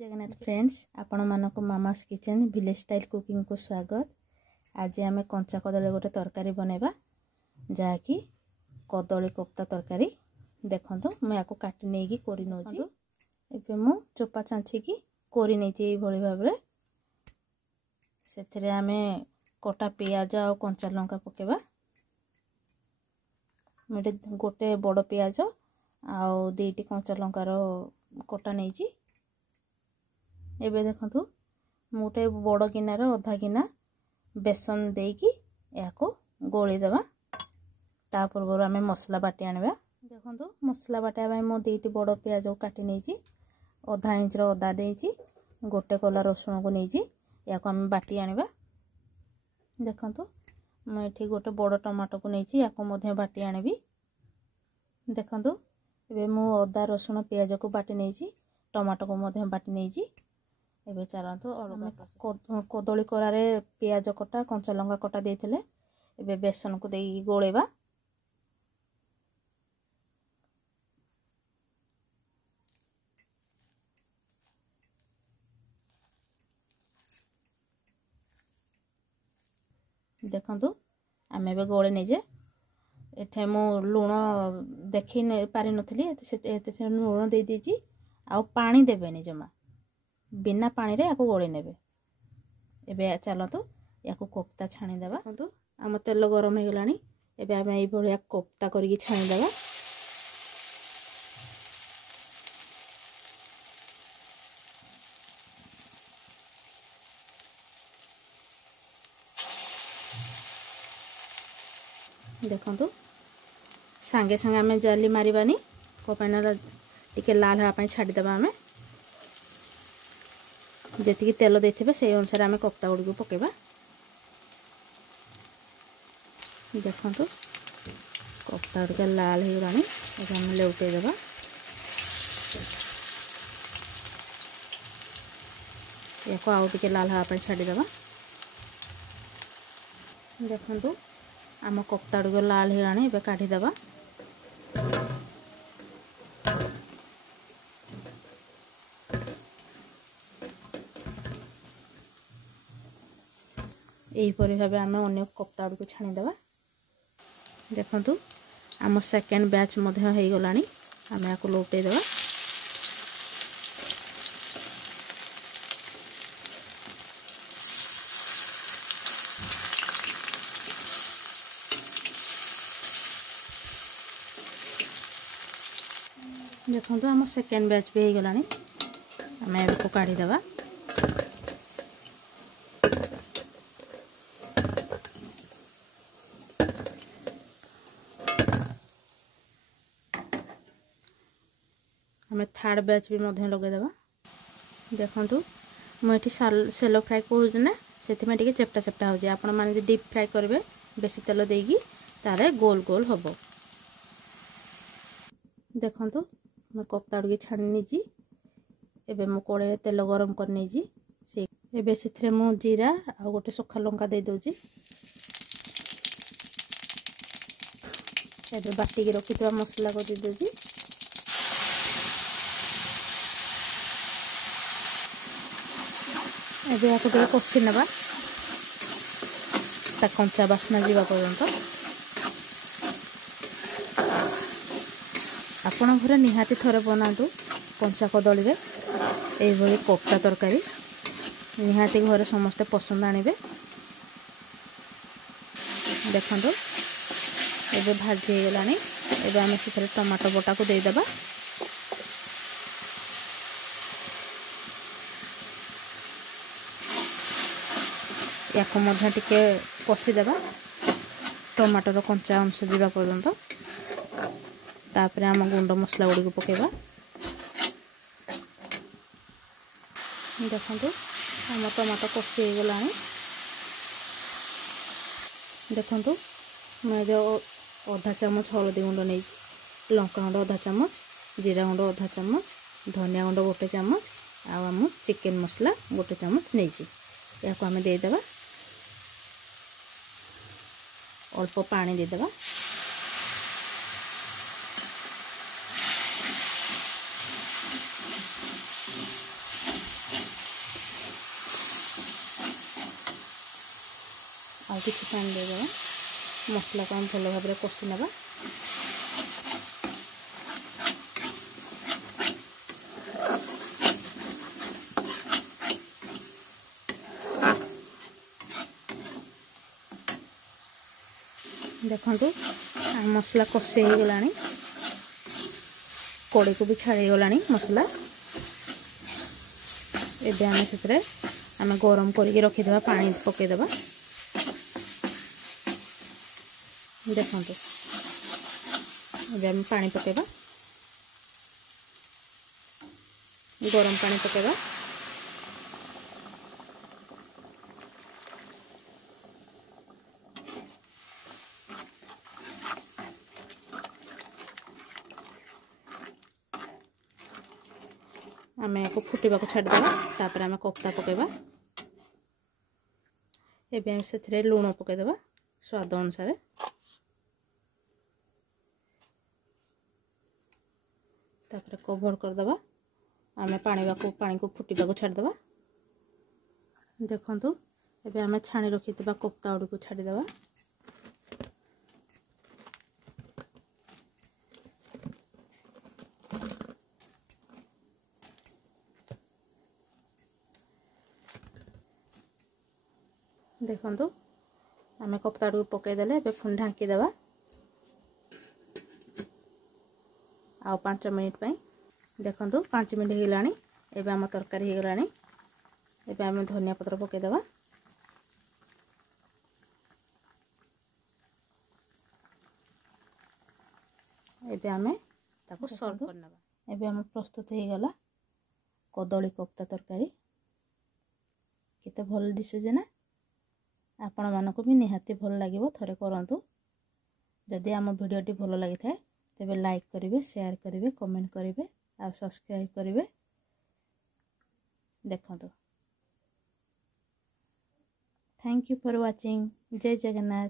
Jagannath friends आपण मानक mama's kitchen village style cooking को स्वागत। आज आम कंचा कदली गोटे तरकारी बनैबा जहाँकि कदली कोफ्ता तरकारी। देखो मुझे या काटी नहीं कोरी नौची एबे मु चोपा चांछी कोरी नहीं भाव से आम कटा पियाज आ कंचा लंका पकेबा। मुझे गोटे बड़ पियाज आउ दुईटी कंचा लंकार कटा नहीं। एबे देखंतु मोटे बड़ गिनार अधा गिना बेसन देकी याको गोली देबा। ता पूर्व आम मसला बाटी आनिबा। देखंतु मसला बाटा भाई मो दुईटी बड़ पियाज को काटी नहीं अधा इंच अदा देची गोटे कला रसुण को नहीं याको आम बाटी आनिबा। देखंतु मुझे गोटे बड़ टमाटो को नहीं याको मध्य बाटी आनिबी। देखंतु एबे मु अदा रसुण पियाज को बाटी नहीं टमाटो को मध्य बाटी नहीं। एबे चलतो अलग कदली करारे पियाज कटा कंचा लंका कटा देइथिले एबे बेसन को देई गोलेबा। देखंतु आमे बे गोले नै जे एठे मु लूण देखि नै पारि नथली एते लूण दे दीची आ पानी देबेनी जमा बिना पानी रे याको गोली नेबे। एबे चलतो याको कोफ्ता छाणी देबा। देखंतु आम तेल गरम हो गलानी एबे आम एई भलिया कोफ्ता करके छाणी देबा। देखंतु सांगे संगे आम जाली मारिबानी कोपाना टिके लाल होगा छाड़ी देबा। आम जेतिकी तेल देथिबे से अनुसार आम कोफ्ता गुड़ी को पकेबा। देखंतु कोफ्ता गुड़ी लाल हो गलानी एबे आम लेउटे देबा। याको आउ टिके लाल होगा छाड़ी देबा। देखंतु आम कोफ्ता गुड़ी लाल हो गलानी एबे काढी देबा। यहीपरि भाव आम अनेक कोफ्ता गुड़ी को छाणी देबा। देखंतु आम सेकेंड बैच मध्य हो गलानी आम याको लौटे देबा। देखंतु आम सेकेंड बैच भी हो गलानी आम याको काढी देबा। हमें थर्ड बैच भी मध्य लगे देबा। देखंतु मुझे सेलो फ्राए कहूँ से चेप्टा चेप्टा हो जाए। आपण माने डीप फ्राए करेंगे बेसी तेल देगी तारे गोल गोल हम। देखंतु मैं कोफ्ता गुड़ी छाणी नहीं एबे मु कड़े तेल गरम कर नहीं से एबे से मु जीरा आ गोटे सुखा लंका दे दोजी। एबे बाटी की रखिथवा मसला को दे दोजी। एबे याको दे कषि नेबा ता कंचा बास्ना जीवा पर्यंत। आपण घरे निहाती थरे बनातु कंचा कदली रे एई भली कोफ्ता तरकारी निहाती घरे समस्ते पसंद आनिबे। देखंतु एबे भाजी हो गलानी एबे आमे से टमाटो बटा को दे देबा। याको मध्य टिके कषि देबा टमाटर कंचा अंश जीवा पर्यंत। तापर आम गुंड मसला गुड़ी को पकेबा। देखंतु आम टमाटो कषि हो गलानी। देखंतु मैं जो आधा चामच हलदी गुंड नहीं लंका गुंड आधा चामच जीरा गुंड आधा चामच धनिया गुंड गोटे चामच आम चिकेन मसला गोटे चामच नहीं याको आम दे देबा। अल्प पानी दे देबा। आउ किसी पानी देदेबा मसला को हम भल भाव कषि नवा। देखो मसला कषे हो गला कड़े को भी छाड़ी गला मसला। एबे आमे सेतरे आमे गरम करके रखिदेबा पानी पकेदेबा। देखो एबे आमे पानी पकेबा गरम पानी पकेबा। आमे को फुटेबा को छाड़ देबा तापर आमे कोफ्ता पकेबा। एबे हम सेथरे लूण पकेदेबा स्वाद अनुसार। तापर कवर कर देबा आमे पानी को फुटेबा को छाड़ देबा। देखंतु एबे आमे छाणी रखितबा कोफ्ता उडी को छाड़ी देबा। देखंतु आमे कोफ्ता उडी पके देले एबे फुन ढांकी देबा आ 5 मिनिट पई। देखंतु 5 मिनिट हे गलानी। एबे हम तरकारी हे गलानी। एबे आमे धनिया पत्र पके देबा। एबे आमे ताको सर्व करनबा। एबे हम प्रस्तुत हे गला कदली कोफ्ता तरकारी। केते भल दिसुजे ना आपण मानको भी निहाती भल लागिवो थरे करंतु। जदि आम वीडियोटी भल लगी थाए तेबे लाइक करिवे शेयर करिवे कमेंट करिवे आ सब्सक्राइब करिवे। देखंतु थैंक यू फॉर वाचिंग। जय जगन्नाथ।